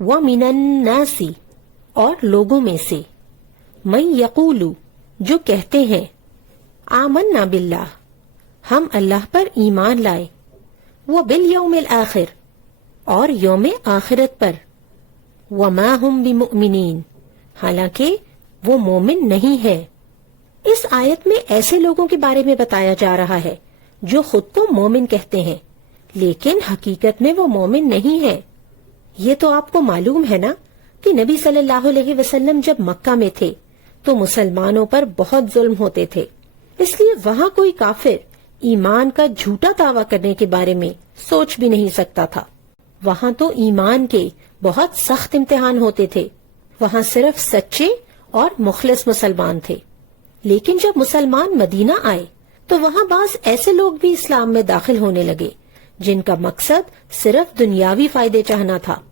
व मिनन नासी, और लोगों में से, मन यकूलू, जो कहते हैं, आमन्ना बिल्लाह, हम अल्लाह पर ईमान लाए, व बिल यौमिल आखिर, और यौम आखिरत पर, व मा हुम बिमुमिनीन, हालांकि वो मोमिन नहीं है। इस आयत में ऐसे लोगों के बारे में बताया जा रहा है जो खुद को मोमिन कहते हैं, लेकिन हकीकत में वो मोमिन नहीं है। ये तो आपको मालूम है ना कि नबी सल्लल्लाहु अलैहि वसल्लम जब मक्का में थे तो मुसलमानों पर बहुत जुल्म होते थे, इसलिए वहाँ कोई काफिर ईमान का झूठा दावा करने के बारे में सोच भी नहीं सकता था। वहाँ तो ईमान के बहुत सख्त इम्तिहान होते थे। वहाँ सिर्फ सच्चे और मुखलिस मुसलमान थे। लेकिन जब मुसलमान मदीना आए तो वहाँ बाज ऐसे लोग भी इस्लाम में दाखिल होने लगे जिनका मकसद सिर्फ दुनियावी फायदे चाहना था।